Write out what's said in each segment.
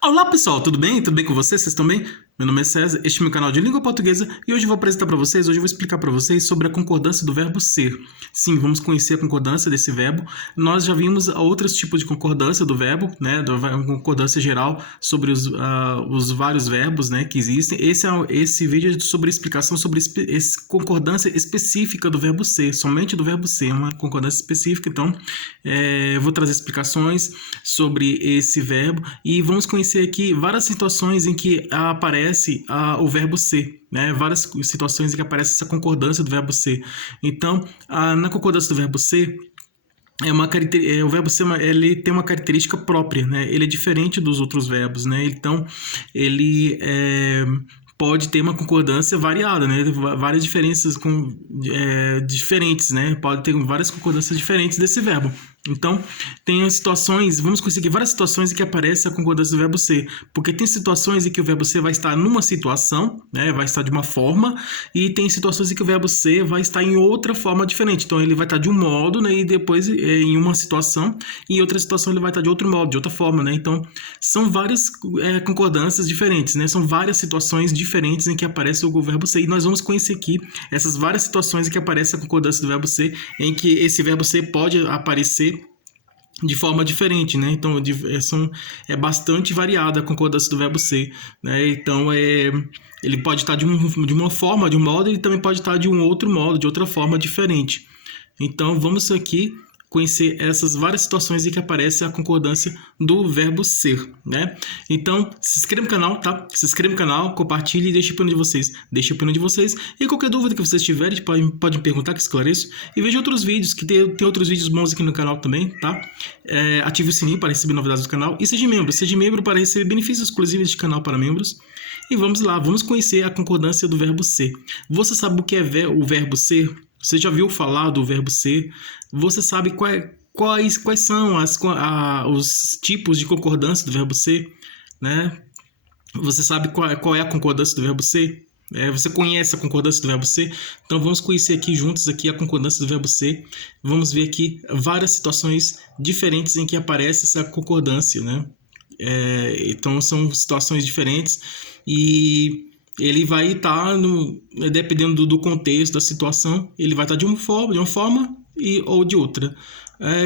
Olá pessoal, tudo bem? Tudo bem com vocês? Vocês estão bem? Meu nome é César, este é meu canal de língua portuguesa e hoje eu vou apresentar para vocês, hoje eu vou explicar para vocês sobre a concordância do verbo ser. Sim, vamos conhecer a concordância desse verbo. Nós já vimos outros tipos de concordância do verbo, né? Da concordância geral sobre os vários verbos, né, que existem. Esse vídeo é sobre explicação sobre concordância específica do verbo ser, somente do verbo ser, uma concordância específica. Então, eu vou trazer explicações sobre esse verbo e vamos conhecer aqui várias situações em que aparece o verbo ser, né? Várias situações em que aparece essa concordância do verbo ser. Então, na concordância do verbo ser, o verbo ser ele tem uma característica própria, né? Ele é diferente dos outros verbos, né? Então, ele pode ter uma concordância variada, né? Várias diferenças diferentes, né? Pode ter várias concordâncias diferentes desse verbo. Então, tem situações, vamos conseguir várias situações em que aparece a concordância do verbo ser, porque tem situações em que o verbo ser vai estar numa situação, né, vai estar de uma forma, e tem situações em que o verbo ser vai estar em outra forma diferente. Então, ele vai estar de um modo, né, e depois em uma situação, e em outra situação ele vai estar de outro modo, de outra forma, né? Então, são várias concordâncias diferentes, né? São várias situações diferentes em que aparece o verbo ser, e nós vamos conhecer aqui essas várias situações em que aparece a concordância do verbo ser, em que esse verbo ser pode aparecer de forma diferente, né? Então, é bastante variada a concordância do verbo ser, né? Então, ele pode estar de uma forma, de um modo, e ele também pode estar de um outro modo, de outra forma diferente. Então, vamos aqui conhecer essas várias situações em que aparece a concordância do verbo ser, né? Então, se inscreva no canal, tá? Se inscreva no canal, compartilhe e deixe a opinião de vocês. Deixe a opinião de vocês e qualquer dúvida que vocês tiverem, pode me perguntar que esclareço. E veja outros vídeos, que tem outros vídeos bons aqui no canal também, tá? Ative o sininho para receber novidades do canal e seja membro para receber benefícios exclusivos deste canal para membros. E vamos lá, vamos conhecer a concordância do verbo ser. Você sabe o que é o verbo ser? Você já viu falar do verbo ser? Você sabe quais são os tipos de concordância do verbo ser, né? Você sabe qual é a concordância do verbo ser? Você conhece a concordância do verbo ser? Então vamos conhecer aqui juntos aqui a concordância do verbo ser. Vamos ver aqui várias situações diferentes em que aparece essa concordância, né? Então são situações diferentes e ele vai estar, dependendo do contexto, da situação, ele vai estar de uma forma ou de outra.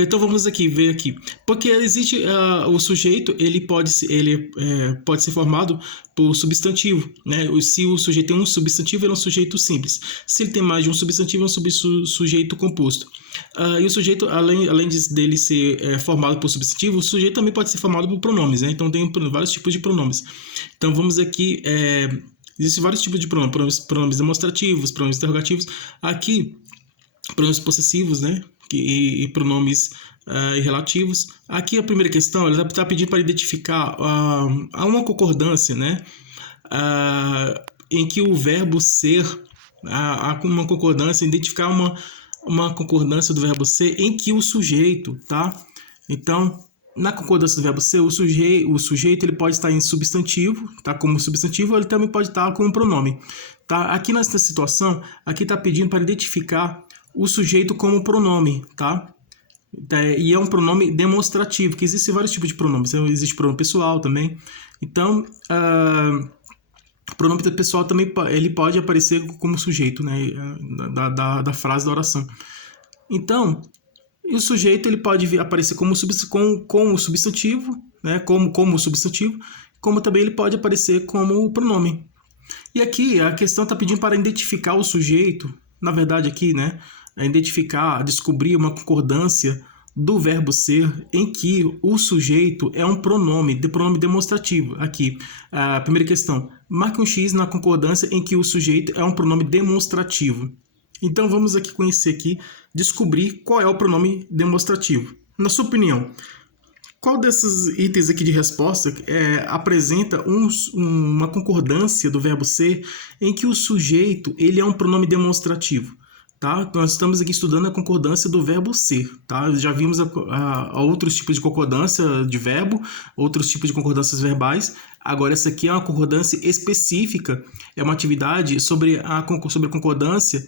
Então vamos aqui ver aqui. Porque existe o sujeito, ele pode ser formado por substantivo, né? Se o sujeito tem um substantivo, ele é um sujeito simples. Se ele tem mais de um substantivo, é um sujeito composto. E o sujeito, além dele ser formado por substantivo, o sujeito também pode ser formado por pronomes, né? Então tem vários tipos de pronomes. Então vamos aqui... Existem vários tipos de pronomes demonstrativos, pronomes interrogativos. Aqui, pronomes possessivos, né? E pronomes relativos. Aqui a primeira questão, ela está pedindo para identificar uma concordância, né? Em que o verbo ser, há uma concordância, identificar uma concordância do verbo ser em que o sujeito, tá? Então, na concordância do verbo ser, o sujeito ele pode estar em substantivo, tá? Como substantivo, ou ele também pode estar como pronome, tá? Aqui nessa situação, aqui está pedindo para identificar o sujeito como pronome, tá? E é um pronome demonstrativo, que existem vários tipos de pronomes. Então, existe pronome pessoal também. Então, o pronome pessoal também ele pode aparecer como sujeito, né? Da frase da oração. Então, o sujeito ele pode aparecer como substantivo, né? Como substantivo, como também ele pode aparecer como pronome. E aqui a questão está pedindo para identificar o sujeito, na verdade aqui, né? Descobrir uma concordância do verbo ser em que o sujeito é um pronome demonstrativo. Aqui, a primeira questão, marque um X na concordância em que o sujeito é um pronome demonstrativo. Então vamos aqui descobrir qual é o pronome demonstrativo. Na sua opinião, qual desses itens aqui de resposta apresenta uma concordância do verbo ser em que o sujeito ele é um pronome demonstrativo? Tá? Nós estamos aqui estudando a concordância do verbo ser. Tá? Já vimos outros tipos de concordância de verbo, outros tipos de concordâncias verbais. Agora essa aqui é uma concordância específica, é uma atividade sobre a concordância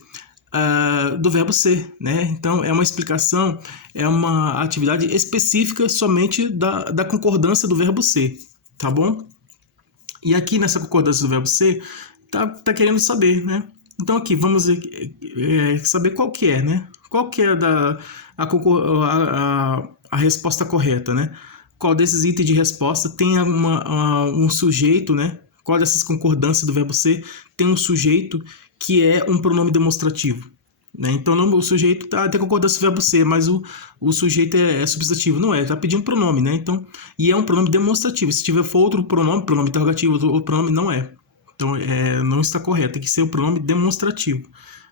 do verbo ser, né? Então é uma explicação, é uma atividade específica somente da concordância do verbo ser. tá bom? E aqui nessa concordância do verbo ser, tá querendo saber, né? Então aqui, vamos saber qual que é, né? Qual que é a resposta correta, né? Qual desses itens de resposta tem um sujeito, né? Qual dessas concordâncias do verbo ser tem um sujeito que é um pronome demonstrativo, né? Então o sujeito tem concordância do verbo ser, mas o sujeito é substantivo. Não é, tá pedindo pronome, né? Então, e é um pronome demonstrativo. Se tiver for outro pronome interrogativo, outro pronome, não é. Então, não está correto, tem que ser o pronome demonstrativo,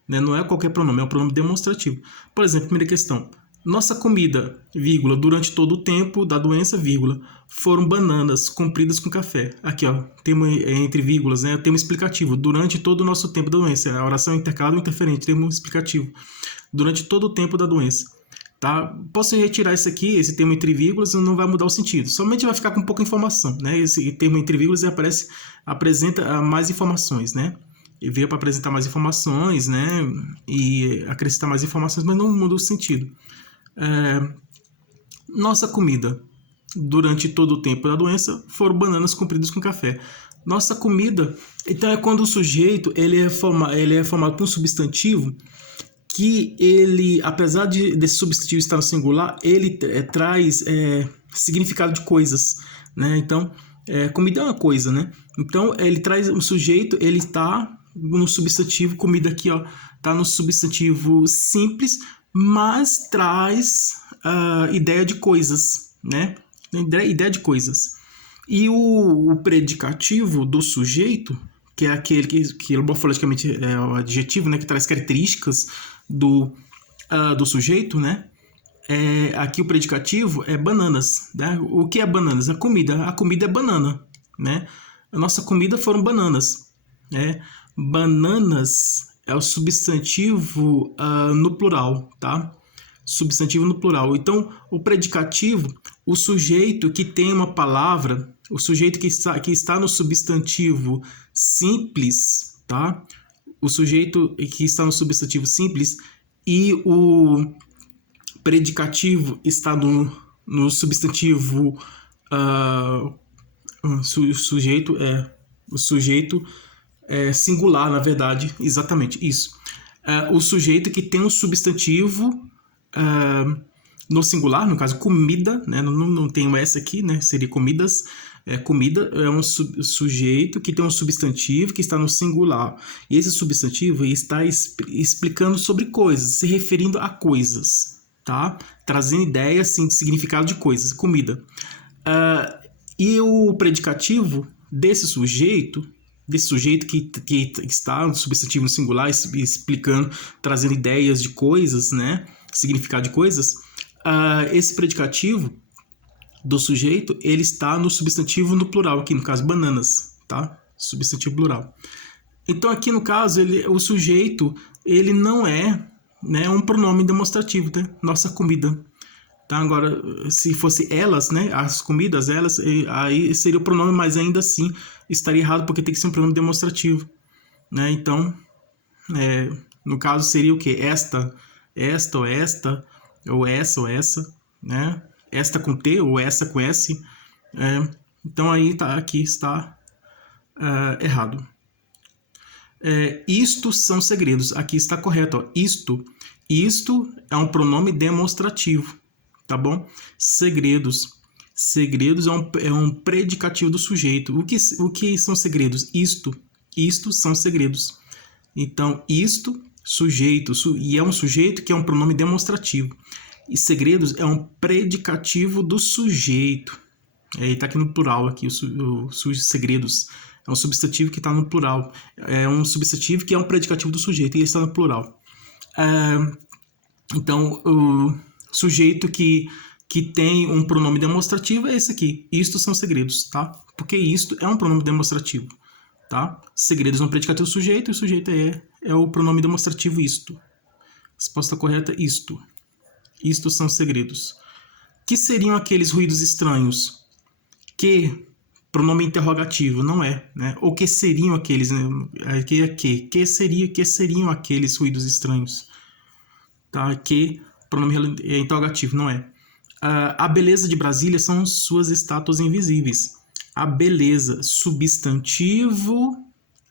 né? Não é qualquer pronome, é o pronome demonstrativo. Por exemplo, primeira questão. Nossa comida, vírgula, durante todo o tempo da doença, vírgula, foram bananas compridas com café. Aqui, ó, termo entre vírgulas, né? Termo explicativo. Durante todo o nosso tempo da doença. A oração intercalada ou interferente, termo explicativo. Durante todo o tempo da doença. Tá? Posso retirar isso aqui, esse termo entre vírgulas, não vai mudar o sentido. Somente vai ficar com pouca informação, né? Esse termo entre vírgulas apresenta mais informações, né? E veio para apresentar mais informações, né? E acrescentar mais informações, mas não muda o sentido. Nossa comida durante todo o tempo da doença foram bananas compridas com café. Nossa comida, então é quando o sujeito ele é formado por um substantivo que ele, apesar desse substantivo estar no singular, ele traz significado de coisas, né? Então, comida é uma coisa, né? Então, ele traz um sujeito, ele está no substantivo, comida aqui, ó, está no substantivo simples, mas traz ideia de coisas, né? Ideia de coisas. E o predicativo do sujeito, que é aquele que morfologicamente é o adjetivo, né, que traz características do sujeito, né? Aqui o predicativo é bananas, né? O que é bananas? A comida é banana, né? A nossa comida foram bananas, né? Bananas é o substantivo no plural, tá? Substantivo no plural. Então, o predicativo, o sujeito que tem uma palavra, o sujeito que está no substantivo simples, tá? O sujeito que está no substantivo simples e o predicativo está no substantivo o sujeito singular, na verdade, exatamente isso. O sujeito que tem um substantivo no singular, no caso comida, né? Não tem o S aqui, né? Seria comidas. Comida é um sujeito que tem um substantivo que está no singular. E esse substantivo está explicando sobre coisas, se referindo a coisas, tá? Trazendo ideia assim, de significado de coisas, comida. E o predicativo desse sujeito que está no substantivo no singular, explicando, trazendo ideias de coisas, né? Significado de coisas. Esse predicativo do sujeito, ele está no substantivo no plural, aqui no caso bananas, tá? Substantivo plural. Então aqui no caso, o sujeito, ele não é, né, um pronome demonstrativo, tá? Nossa comida. Tá? Agora, se fosse elas, né, as comidas, elas, aí seria o pronome, mas ainda assim estaria errado, porque tem que ser um pronome demonstrativo, né? Então, no caso seria o quê? Esta ou esta, ou essa, né? Esta com T ou essa com S. Então aí aqui está errado. Isto são segredos. Aqui está correto. Ó. Isto é um pronome demonstrativo. Tá bom? Segredos. Segredos é um predicativo do sujeito. O que são segredos? Isto são segredos. Então, isto, sujeito, e é um sujeito que é um pronome demonstrativo. E segredos é um predicativo do sujeito. Está aqui no plural, aqui, segredos. É um substantivo que está no plural. É um substantivo que é um predicativo do sujeito e ele está no plural. Então, o sujeito que tem um pronome demonstrativo é esse aqui. Isto são segredos, tá? Porque isto é um pronome demonstrativo, tá? Segredos é um predicativo do sujeito e o sujeito é o pronome demonstrativo isto. Resposta correta, isto. Isto são segredos. Que seriam aqueles ruídos estranhos? Que, pronome interrogativo, não é, né? Ou que seriam aqueles, né? Que seriam aqueles ruídos estranhos? Tá? Que, pronome interrogativo, não é. A beleza de Brasília são suas estátuas invisíveis. a beleza, substantivo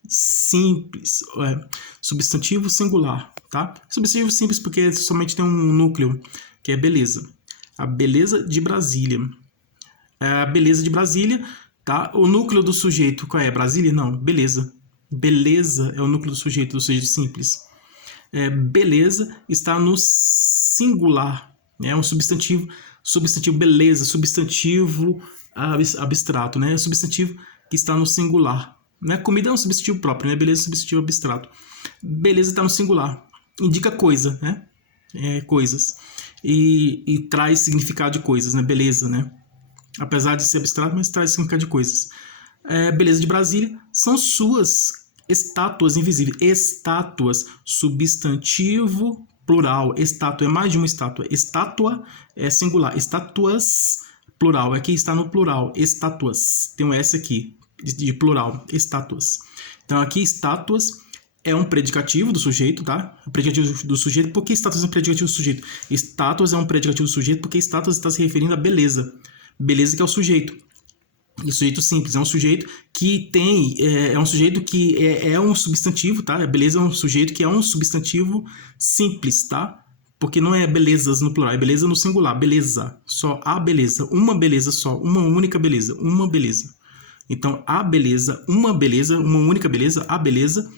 simples, substantivo singular, tá? Substantivo simples porque somente tem um núcleo, que é beleza. A beleza de Brasília. A beleza de Brasília, tá? O núcleo do sujeito, qual é? Brasília? Não, beleza. Beleza é o núcleo do sujeito simples. Beleza está no singular, né? É um substantivo beleza, substantivo abstrato, né? Substantivo que está no singular, né? Comida é um substantivo próprio, né? Beleza é um substantivo abstrato. Beleza está no singular, indica coisa, né? Coisas e traz significado de coisas, né? Beleza, né? Apesar de ser abstrato, mas traz significado de coisas. Beleza de Brasília são suas estátuas invisíveis. Estátuas, substantivo plural. Estátua é mais de uma estátua. Estátua é singular. Estátuas, plural. Aqui está no plural. Estátuas. Tem um S aqui, de plural. Estátuas. Então, aqui, estátuas é um predicativo do sujeito, tá? Predicativo do sujeito. Por que estátuas é um predicativo do sujeito? Estátuas é um predicativo do sujeito porque estátuas está se referindo à beleza. Beleza que é o sujeito. E o sujeito simples é um sujeito que tem... É um sujeito que é um substantivo, tá? A beleza é um sujeito que é um substantivo simples, tá? Porque não é belezas no plural, é beleza no singular. Beleza. Só a beleza. Uma beleza só. Uma única beleza. Uma beleza. Então, a beleza, uma única beleza, a beleza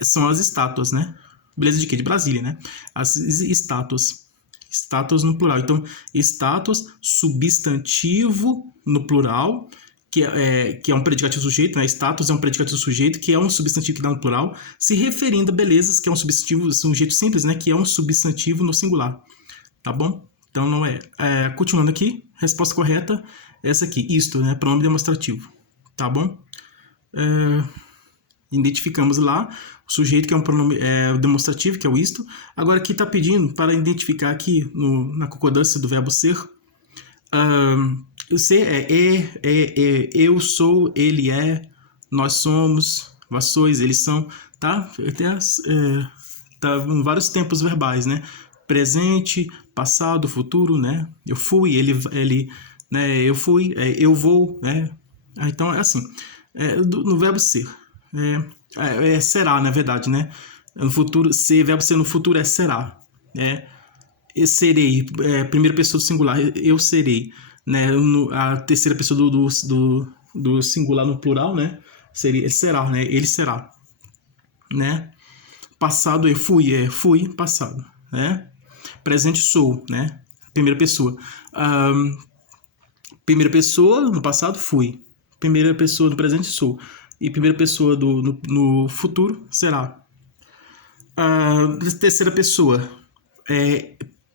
são as estátuas, né? Beleza de quê? De Brasília, né? As estátuas. Estátuas no plural. Então, estátuas, substantivo no plural, que é um predicativo sujeito, né? Estátuas é um predicativo sujeito, que é um substantivo que dá no plural, se referindo a belezas, que é um substantivo sujeito simples, né? Que é um substantivo no singular. Tá bom? Então, não é. Continuando aqui, resposta correta é essa aqui. Isto, né? Pronome demonstrativo. Tá bom? Identificamos lá o sujeito, que é um pronome demonstrativo, que é o isto. Agora aqui está pedindo para identificar aqui na concordância do verbo ser. O ser eu sou, ele é, nós somos, vós sois, eles são, tá? Tá em vários tempos verbais, né? Presente, passado, futuro, né? Eu fui, ele né? Eu fui, eu vou, né? Então é assim, no verbo ser. Será, na verdade, né? No futuro, verbo ser no futuro é será. Eu serei, primeira pessoa do singular, eu serei. Né? A terceira pessoa do singular no plural, né? Será, né? Ele será. Né? Passado, eu fui, fui, passado. Né? Presente, sou, né? Primeira pessoa. Primeira pessoa, no passado, fui. Primeira pessoa no presente, sou. E primeira pessoa no futuro será. Terceira pessoa,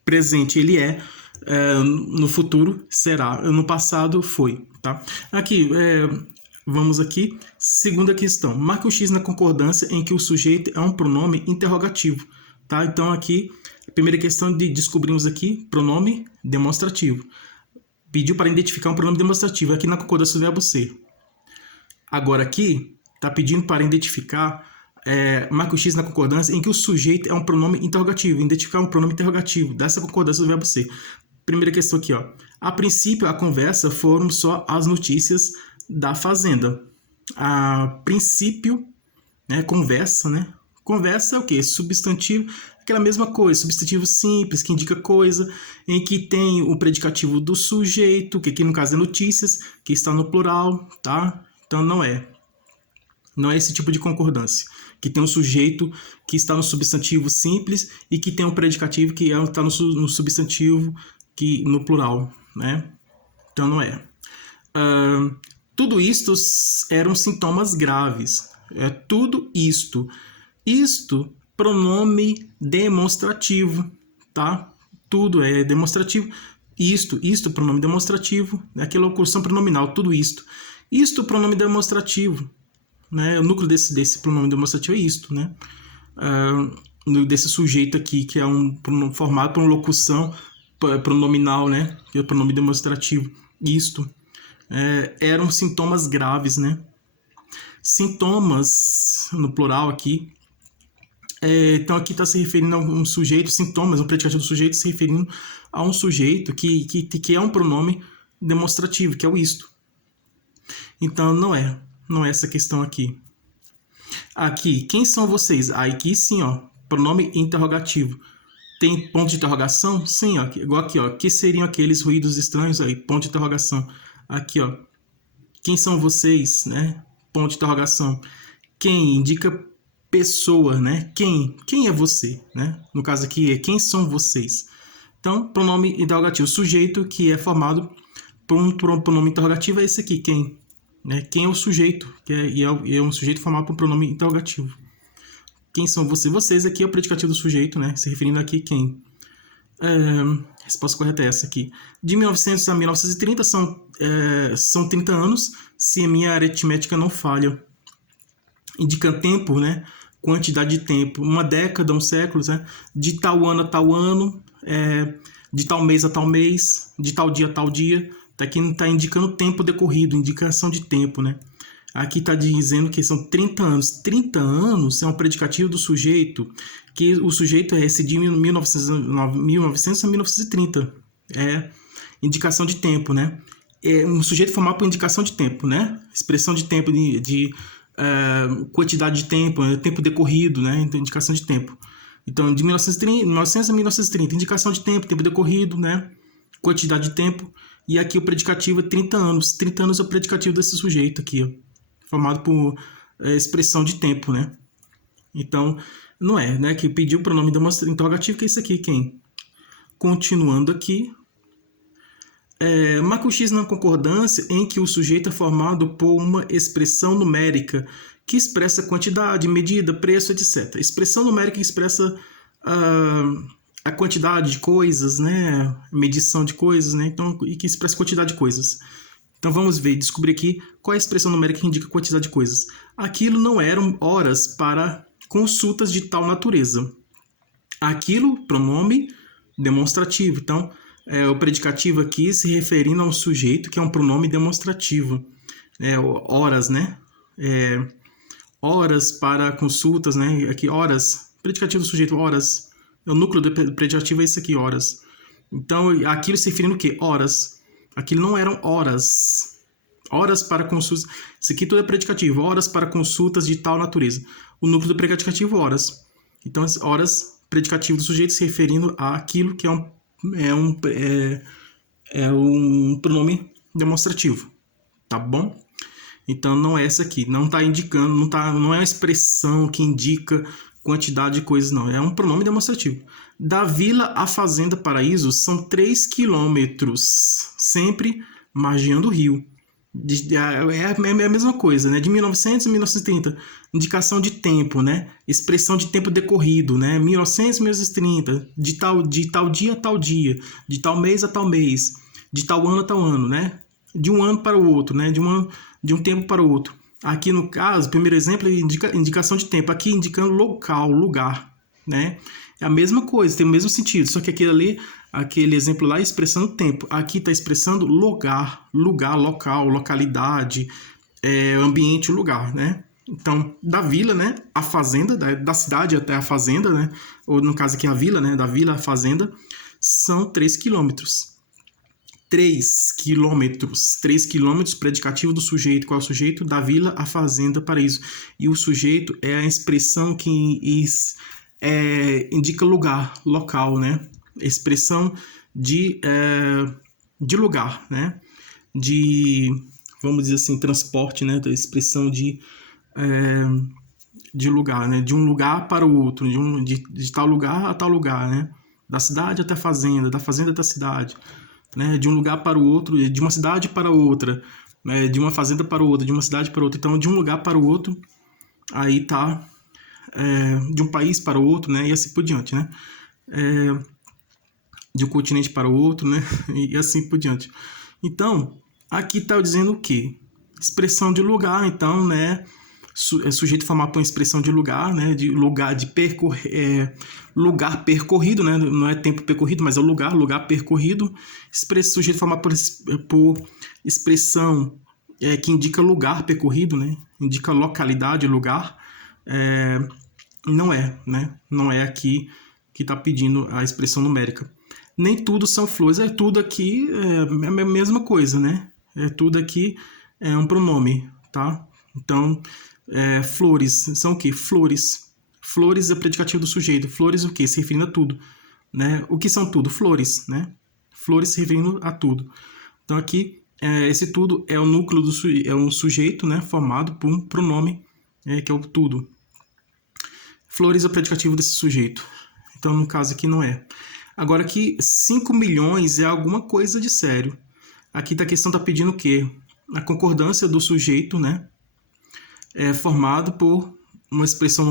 presente, ele é. No futuro será. No passado foi. Tá? Aqui, vamos aqui. Segunda questão. Marque o X na concordância em que o sujeito é um pronome interrogativo. Tá? Então, aqui, primeira questão descobrimos aqui pronome demonstrativo. Pediu para identificar um pronome demonstrativo aqui na concordância do verbo ser. Agora aqui, está pedindo para identificar, marca o X na concordância em que o sujeito é um pronome interrogativo. Identificar um pronome interrogativo dessa concordância do verbo ser. Primeira questão aqui, ó. A princípio, a conversa foram só as notícias da fazenda. A princípio, né, conversa, né? Conversa é o quê? Substantivo, aquela mesma coisa, substantivo simples, que indica coisa, em que tem o predicativo do sujeito, que aqui no caso é notícias, que está no plural, tá? Então, não é esse tipo de concordância, que tem um sujeito que está no substantivo simples e que tem um predicativo que está no substantivo no plural, né? Então, não é. Tudo isto eram sintomas graves. Tudo isto. Isto, pronome demonstrativo, tá? Tudo é demonstrativo. Isto, pronome demonstrativo. Aquela locução pronominal, tudo isto. Isto, pronome demonstrativo, né? O núcleo desse pronome demonstrativo é isto, né? Desse sujeito aqui, que é formado por uma locução pronominal, né? Que é o pronome demonstrativo. Isto. Eram sintomas graves, né? Sintomas, no plural aqui. Então, aqui está se referindo a um sujeito, sintomas, um predicativo do sujeito se referindo a um sujeito que é um pronome demonstrativo, que é o isto. Então, não é essa questão aqui. Aqui, quem são vocês? Aqui sim, ó, pronome interrogativo. Tem ponto de interrogação? Sim, ó, igual aqui, ó. Que seriam aqueles ruídos estranhos aí? Ponto de interrogação. Aqui, ó. Quem são vocês, né? Ponto de interrogação. Quem indica pessoa, né? Quem é você, né? No caso aqui é quem são vocês. Então, pronome interrogativo. Sujeito que é formado por um pronome interrogativo é esse aqui, quem? Né? Quem é o sujeito? É um sujeito formado por um pronome interrogativo. Quem são vocês? Vocês aqui é o predicativo do sujeito, né? Se referindo aqui quem? A resposta correta é essa aqui. De 1900 a 1930 são 30 anos, se a minha aritmética não falha. Indica tempo, né? Quantidade de tempo. Uma década, um século, né? De tal ano a tal ano, de tal mês a tal mês, de tal dia a tal dia. Aqui não está indicando tempo decorrido, indicação de tempo, né? Aqui está dizendo que são 30 anos. 30 anos é um predicativo do sujeito, que o sujeito é esse de 1900 a 1930. É indicação de tempo, né? É um sujeito formado por indicação de tempo, né? Expressão de tempo, quantidade de tempo, tempo decorrido, né? Então, indicação de tempo. Então, de 1900 a 1930, indicação de tempo, tempo decorrido, né? Quantidade de tempo. E aqui o predicativo é 30 anos. 30 anos é o predicativo desse sujeito aqui, ó, formado por expressão de tempo, né? Então, não é, né? Que pediu o pronome interrogativo, que é isso aqui, quem? Continuando aqui. Marca o X na concordância em que o sujeito é formado por uma expressão numérica que expressa quantidade, medida, preço, etc. Expressão numérica que expressa a quantidade de coisas, né? Medição de coisas, né? Então, e que expressa quantidade de coisas. Então vamos descobrir aqui qual é a expressão numérica que indica a quantidade de coisas. Aquilo não eram horas para consultas de tal natureza. Aquilo, pronome demonstrativo. Então, o predicativo aqui se referindo ao sujeito, que é um pronome demonstrativo. Horas, né? Horas para consultas, né? Aqui, horas. Predicativo do sujeito, horas. O núcleo do predicativo é esse aqui, horas. Então, aquilo se referindo o quê? Horas. Aquilo não eram horas. Horas para consultas. Isso aqui tudo é predicativo. Horas para consultas de tal natureza. O núcleo do predicativo, horas. Então, as horas, predicativo do sujeito se referindo àquilo que é um pronome demonstrativo. Tá bom? Então, não é essa aqui. Não está indicando, não é uma expressão que indica quantidade de coisas, não. É um pronome demonstrativo. Da Vila à Fazenda Paraíso são 3 quilômetros, sempre margeando o rio. É a mesma coisa, né? De 1900 a 1930. Indicação de tempo, né? Expressão de tempo decorrido, né? 1900 a 1930. De tal dia a tal dia. De tal mês a tal mês. De tal ano a tal ano, né? De um ano para o outro, né? De um tempo para o outro. Aqui no caso, o primeiro exemplo é indicação de tempo. Aqui indicando local, lugar, né? É a mesma coisa, tem o mesmo sentido. Só que aquele exemplo lá é expressando tempo. Aqui está expressando lugar, local, localidade, ambiente, lugar, né? Então, da vila, né? A fazenda, da cidade até a fazenda, né? Ou no caso aqui a vila, né? Da vila à fazenda, são 3 quilômetros. 3 quilômetros. 3 quilômetros, predicativo do sujeito. Qual é o sujeito? Da vila à fazenda, paraíso. E o sujeito é a expressão que indica lugar, local, né? Expressão de lugar, né? Vamos dizer assim, transporte, né? Da expressão de lugar, né? De um lugar para o outro, de tal lugar a tal lugar, né? Da cidade até a fazenda, da fazenda até a cidade. Né, de um lugar para o outro, de uma cidade para outra, né, de uma fazenda para outra, de uma cidade para outra. Então, de um lugar para o outro, aí tá de um país para o outro, né, e assim por diante, né, de um continente para o outro, né, e assim por diante. Então, aqui tá dizendo o quê? Expressão de lugar, então, né, sujeito formado por uma expressão de lugar, né, de lugar de lugar percorrido, né, não é tempo percorrido, mas é o lugar percorrido. Sujeito formado por expressão que indica lugar percorrido, né, indica localidade, lugar. Não é, né, não é aqui que está pedindo a expressão numérica. Nem tudo são flores, tudo aqui é a mesma coisa, né, tudo aqui é um pronome, tá? Então, flores são o quê? Flores. Flores é predicativo do sujeito. Flores o quê? Se referindo a tudo, né? O que são tudo? Flores, né? Flores se referindo a tudo. Então, aqui, esse tudo é o núcleo é um sujeito, né? Formado por um pronome, que é o tudo. Flores é o predicativo desse sujeito. Então, no caso aqui, não é. Agora, aqui, 5 milhões é alguma coisa de sério. Aqui a questão está pedindo o quê? A concordância do sujeito, né? É formado por uma expressão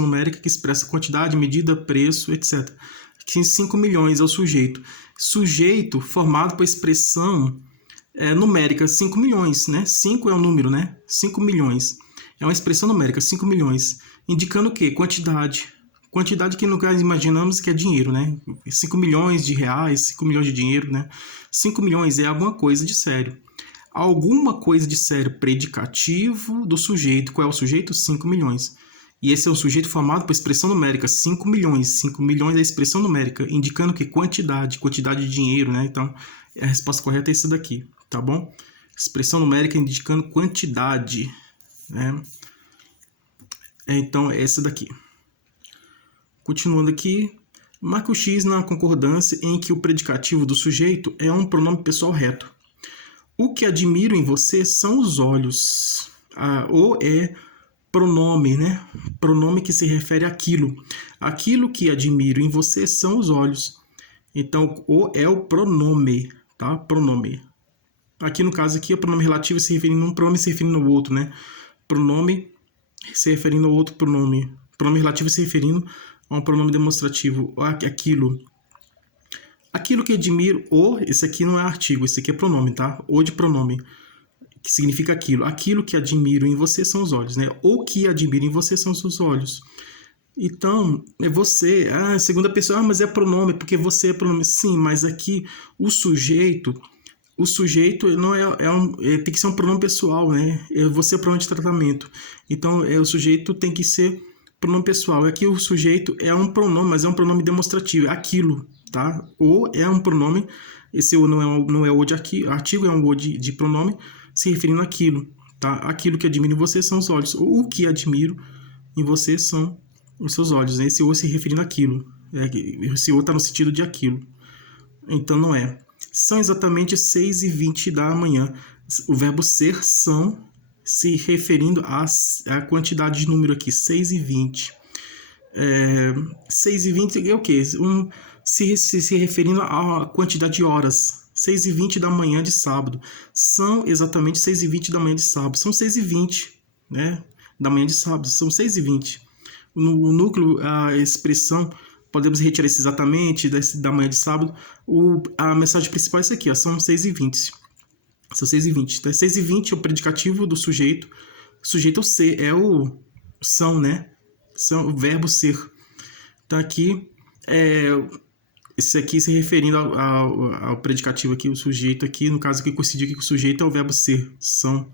numérica que expressa quantidade, medida, preço, etc. Aqui, 5 milhões é o sujeito. Sujeito formado por expressão numérica, 5 milhões, né? 5 é o número, né? 5 milhões. É uma expressão numérica, 5 milhões. Indicando o quê? Quantidade. Quantidade que no caso imaginamos que é dinheiro, né? 5 milhões de reais, 5 milhões de dinheiro, né? 5 milhões é alguma coisa de sério. Alguma coisa de sério predicativo do sujeito. Qual é o sujeito? 5 milhões. E esse é um sujeito formado por expressão numérica, 5 milhões. 5 milhões é a expressão numérica, indicando que quantidade de dinheiro, né? Então, a resposta correta é essa daqui, tá bom? Expressão numérica indicando quantidade, né? Então, é essa daqui. Continuando aqui, marque o X na concordância em que o predicativo do sujeito é um pronome pessoal reto. O que admiro em você são os olhos. O é pronome, né? Pronome que se refere àquilo. Aquilo que admiro em você são os olhos. Então, o é o pronome, tá? Pronome. Aqui no caso aqui é o pronome relativo se referindo a um pronome se referindo ao outro, né? Pronome se referindo ao outro pronome. Pronome relativo se referindo a um pronome demonstrativo. Aquilo. Aquilo que admiro, esse aqui não é artigo, esse aqui é pronome, tá? O de pronome, que significa aquilo. Aquilo que admiro em você são os olhos, né? O que admiro em você são os seus olhos. Então, é você. Segunda pessoa, mas é pronome, porque você é pronome. Sim, mas aqui o sujeito não tem que ser um pronome pessoal, né? Você é pronome de tratamento. Então, o sujeito tem que ser pronome pessoal. Aqui o sujeito é um pronome, mas é um pronome demonstrativo, é aquilo, tá? O é um pronome, esse o não é o de aqui, artigo é um o de pronome se referindo àquilo, tá? Aquilo que admiro em você são os olhos. O que admiro em você são os seus olhos, né? Esse o se referindo àquilo. Esse o está no sentido de aquilo. Então não é. São exatamente 6h20 da manhã. O verbo ser são se referindo à quantidade de número aqui, 6h20. 6h20 é o quê? Se referindo à quantidade de horas. 6h20 da manhã de sábado. São exatamente 6h20 da manhã de sábado. São 6h20, né? Da manhã de sábado. São 6h20. No núcleo, a expressão, podemos retirar esse exatamente da manhã de sábado. A mensagem principal é essa aqui, ó, são 6h20. São 6h20. Então, 6h20 é o predicativo do sujeito. O sujeito é o ser, é o são, né? São o verbo ser. Então, aqui, esse aqui se referindo ao predicativo aqui, o sujeito aqui. No caso aqui, coincidiu aqui com o sujeito é o verbo ser, são.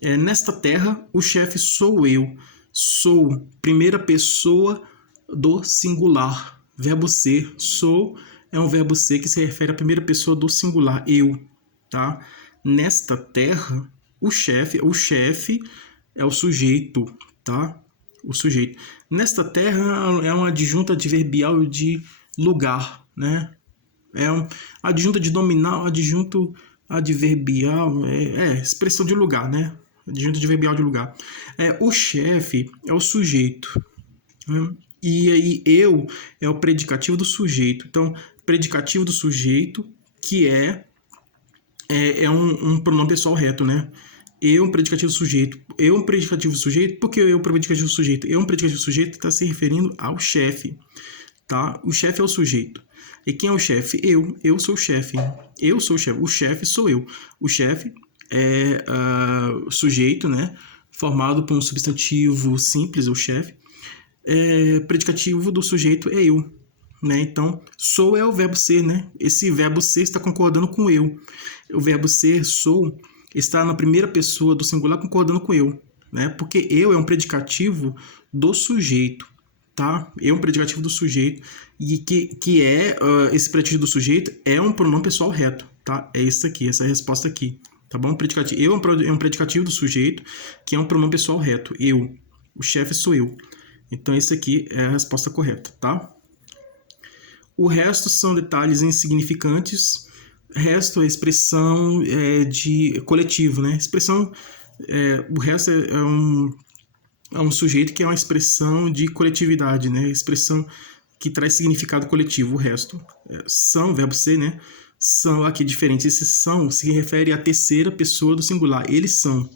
Nesta terra, o chefe sou eu. Sou, primeira pessoa do singular. Verbo ser, sou, é um verbo ser que se refere à primeira pessoa do singular, eu, tá? Nesta terra, o chefe é o sujeito, tá? O sujeito. Nesta terra é uma adjunta adverbial de lugar, né? É um adjunta de nominal, adjunto adverbial, expressão de lugar, né? Adjunto adverbial de lugar. O chefe é o sujeito, né? E aí eu é o predicativo do sujeito. Então, predicativo do sujeito, que é um pronome pessoal reto, né? Eu um predicativo do sujeito. Eu um predicativo do sujeito. Por que eu um predicativo do sujeito? Eu um predicativo do sujeito está se referindo ao chefe, tá? O chefe é o sujeito. E quem é o chefe? Eu. Eu sou o chefe. Eu sou o chefe. O chefe sou eu. O chefe é sujeito, né? Formado por um substantivo simples, o chefe. Predicativo do sujeito é eu, né? Então, sou é o verbo ser, né? Esse verbo ser está concordando com eu. O verbo ser, sou, está na primeira pessoa do singular concordando com eu, né? Porque eu é um predicativo do sujeito, tá? Eu é um predicativo do sujeito e esse predicativo do sujeito é um pronome pessoal reto, tá? É isso aqui, essa resposta aqui, tá bom? Predicativo, eu é um predicativo do sujeito, que é um pronome pessoal reto. Eu. O chefe sou eu. Então, esse aqui é a resposta correta, tá? O resto são detalhes insignificantes. Resto é expressão de coletivo, né? Expressão, o resto é um sujeito que é uma expressão de coletividade, né? Expressão que traz significado coletivo. O resto são, verbo ser, né? São aqui diferentes. Esse são se refere à terceira pessoa do singular. Eles são.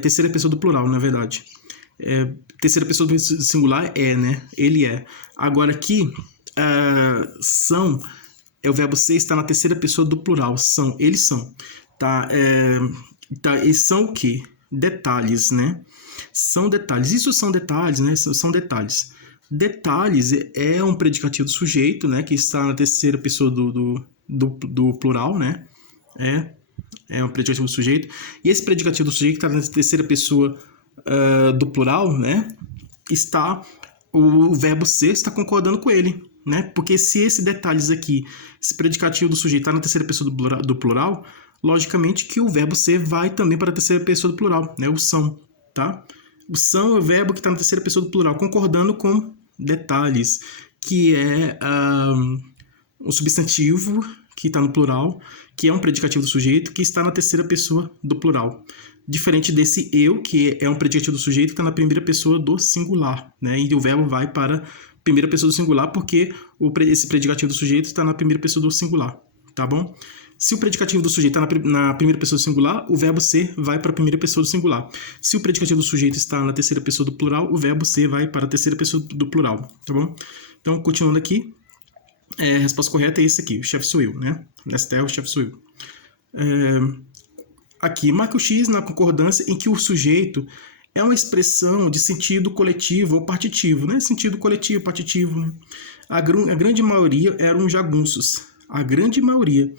Terceira pessoa do plural, na verdade. Terceira pessoa do singular né? Ele é. Agora aqui, são, o verbo ser está na terceira pessoa do plural. São, eles são. Tá? Eles são o quê? Detalhes, né? São detalhes. Isso são detalhes, né? São detalhes. Detalhes é um predicativo do sujeito, né? Que está na terceira pessoa do plural, né? É um predicativo do sujeito. E esse predicativo do sujeito que está na terceira pessoa do plural, né? O verbo ser está concordando com ele, né? Porque se esse detalhes aqui, esse predicativo do sujeito está na terceira pessoa do plural, logicamente que o verbo ser vai também para a terceira pessoa do plural, né? O são, tá? O são é o verbo que está na terceira pessoa do plural, concordando com detalhes, que é o substantivo que está no plural, que é um predicativo do sujeito, que está na terceira pessoa do plural. Diferente desse eu, que é um predicativo do sujeito, que está na primeira pessoa do singular, né? E o verbo vai para a primeira pessoa do singular, porque esse predicativo do sujeito está na primeira pessoa do singular, tá bom? Se o predicativo do sujeito está na primeira pessoa do singular, o verbo ser vai para a primeira pessoa do singular. Se o predicativo do sujeito está na terceira pessoa do plural, o verbo ser vai para a terceira pessoa do plural, tá bom? Então, continuando aqui, a resposta correta é esse aqui, o chefe sou eu, né? Nessa terra, o chefe sou eu. Aqui, marca o X na concordância em que o sujeito é uma expressão de sentido coletivo ou partitivo, né? Sentido coletivo, partitivo, né? A grande maioria eram jagunços. A grande maioria.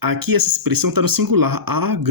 Aqui essa expressão está no singular. A grande